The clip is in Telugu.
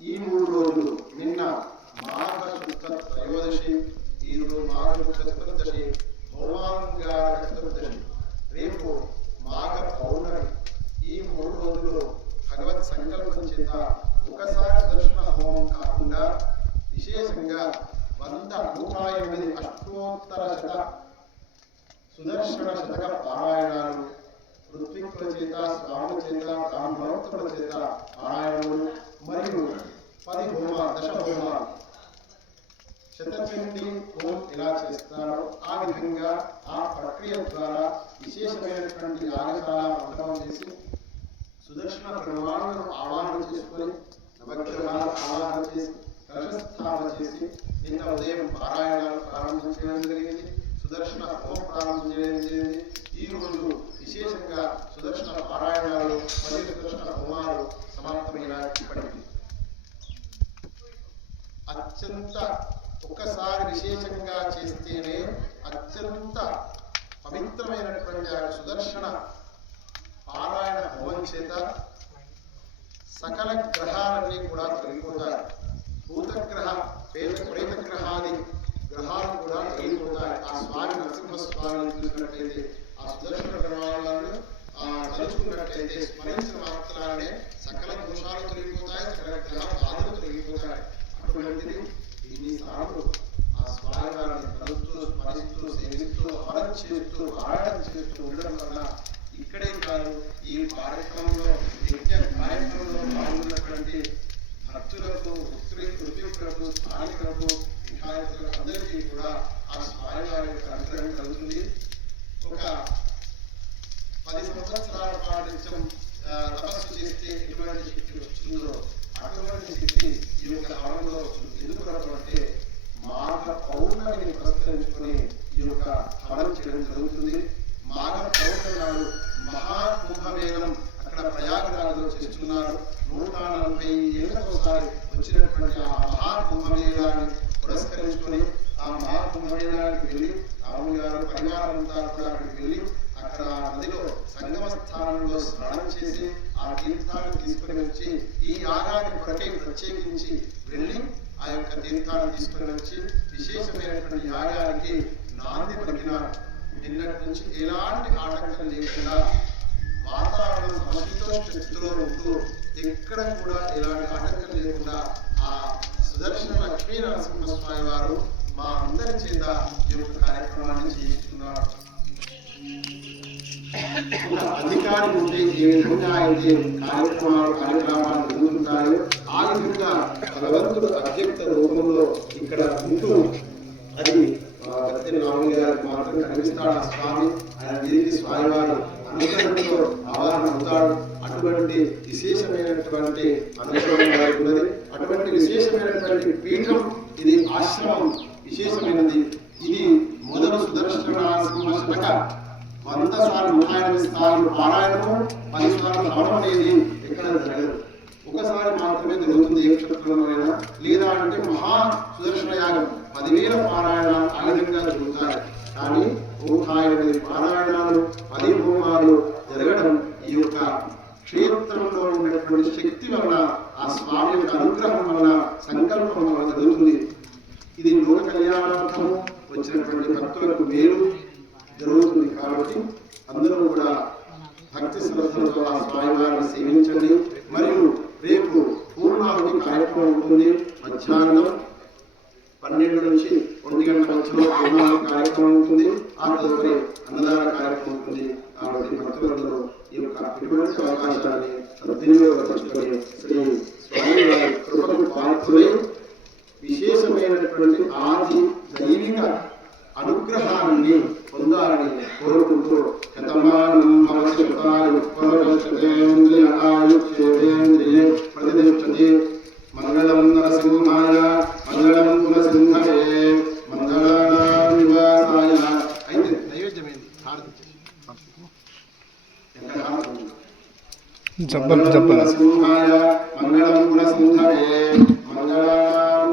ఈ మూడు రోజులు నిన్న మార్గశుద్ధ త్రయోదశి ఈ రోజు మాఘ చతుర్దశి హోమాంగార చతుర్దశి రేపు మాఘ పౌర్ణమి. ఈ మూడు రోజులు భగవత్ సంకల్పం చేత ఒకసారి దర్శన హోమం కాకుండా విశేషంగా వంద నూట ఎనిమిది అష్టోత్తర శత సుదర్శన శతక పారాయణాలు ఋత్విక్కుల చేత స్వాముల చేత బ్రాహ్మణోత్తముల చేత పారాయణములు పది హోమాలు దశ హోమాలు శతపిండి హోమం ఎలా చేస్తారో ఆ విధంగా ఆ ప్రక్రియ ద్వారా విశేషమైనటువంటి యాగశాల మండపం చేసి సుదర్శన ప్రమాణాలను ఆవాహన చేసుకొని నవగ్రహాలను ఆవాహన చేసి కలశస్థాపన చేసి నిన్న ఉదయం పారాయణాలు ప్రారంభం చేయడం జరిగింది సుదర్శన హోమం ప్రారంభం చేయడం జరిగింది ఈ రోజు విశేషంగా సుదర్శన పారాయణాలు మరియు సుదర్శన హోమాలు సమాప్తమైన ఇప్పటికీ అత్యంత ఒక్కసారి విశేషంగా చేస్తేనే అత్యంత పవిత్రమైనటువంటి ఆయన సుదర్శన పారాయణ హోమం చేత సకల గ్రహాలన్నీ కూడా తొలగిపోతాయి. భూతగ్రహ ప్రేత ప్రేత గ్రహాది గ్రహాలు కూడా తొలగిపోతాయి. ఆ స్వామి నరసింహస్వామిని చూసినట్లయితే ఆ సుదర్శన గ్రహాలను ఆ తలుచుకున్నట్లయితే స్మరించిన మాత్రాలనే సకల దోషాలు తొలగిపోతాయి సకల గ్రహ బాధలు తొలగిపోతాయి. ఆ స్వామి వారి యొక్క అనుగ్రహం కలుగుతుంది. ఒక పది సంవత్సరాల పాటు తపస్సు చేస్తే ఎటువంటి శక్తి వస్తుందో అటువంటి శక్తి ఈ యొక్క కాలంలో వస్తుంది ఎందుకు కొరకు అంటే మాఘ పౌర్ణమిని పురస్కరించుకొని ఈ యొక్క హవనం చేయడం జరుగుతుంది. మాఘ పౌర్ణమి నాడు మహాకుంభమేళం అక్కడ ప్రయాగరాజులో చేస్తున్నారు. నూట నలభై ఏళ్ళకోసారి వచ్చినటువంటి ఆ మహాకుంభమేళాన్ని పురస్కరించుకొని ఆ మహాకుంభమేళానికి వెళ్ళి రాములు గారు పరివారంతా కూడా అక్కడికి వెళ్ళి అక్కడ ఆ నదిలో సంగమ స్థానంలో స్నానం చేసి ఆ తీర్థాన్ని తీసుకుని వచ్చి ఈ యాగాన్ని ఒకటే ప్రత్యేకించి వెళ్ళి ఆ యొక్క తీర్థాన్ని తీసుకుని వచ్చి విశేషమైనటువంటి యాగానికి నాంది పలికినారు నిన్నటి నుంచి ఎలాంటి ఆటంకం లేకుండా వాతావరణం సమశీతోష్ణ స్థితిలో ఉంటూ ఎక్కడ కూడా ఎలాంటి ఆటంకం లేకుండా సుదర్శన లక్ష్మీ నరసింహస్వామి వారు మా అందరి చేత ఈ యొక్క కార్యక్రమాన్ని చేయిస్తున్నారు అధికారి ఉంటే ఏ విధంగా అయితే కార్యక్రమాలు కార్యక్రమాలు జరుగుతున్నాయో ఆ విధంగా భగవంతుడు అధ్యక్ష రూపంలో ఇక్కడ ఉంటూ అది ఆ, గద్దె రాములు గారికి మాత్రం కనిపిస్తాడు ఆ స్వామి. ఆయన తిరిగి స్వామివారు అనుగ్రహంతో అవగాహన అవుతాడు. అటువంటి విశేషమైనటువంటి అనుభవం వారికి అటువంటి విశేషమైనటువంటి పీఠం ఇది ఆశ్రమం విశేషమైనది. ఇది మొదలు సుదర్శన శతక వంద సార్లు నూట ఎనిమిది సార్లు పారాయణము పది సార్లు హవనం అనేది ఎక్కడ జరగదు. ఒకసారి మాత్రమే జరుగుతుంది ఏ క్షేత్రంలోనైనా లేదా అంటే మహా సుదర్శన యాగం. పదివేల పారాయణాలు ఆ విధంగా జరుగుతాయి. కానీ నూట ఎనిమిది పారాయణాలు పది హోమాలు జరగడం ఈ యొక్క క్షేత్రంలో ఉన్నటువంటి శక్తి వలన ఆ స్వామి యొక్క అనుగ్రహం వలన సంకల్పం వలన జరుగుతుంది. ఇది లోక కళ్యాణార్థము వచ్చినటువంటి భక్తులకు మేలు జరుగుతుంది కాబట్టి అందరూ కూడా భక్తి శ్రద్ధలతో ఆ స్వామివారిని సేవించండి. మరియు ఉంటుంది మధ్యాహ్నం పన్నెండు నుంచి ఒంటి గంట మధ్యలో పూర్ణాహుతి కార్యక్రమం ఉంటుంది ఆ తదుపరి అన్నదాన కార్యక్రమం ఉంటుంది కాబట్టి భక్తులందరూ ఈ యొక్క ఇటువంటి అవకాశాన్ని సద్వినియోగపరచుకొని శ్రీ స్వామి వారి కృపకు పాత్రులై విశేషమైనటువంటి ఆది దైవిక అనుగ్రహాన్ని పొందాలని కోరుకుంటూ శతమానం భవశతాయు పరవశతేంద్రియాయు జబ్బలు జబ్బలు మంగళం పునసింహవే మంగళం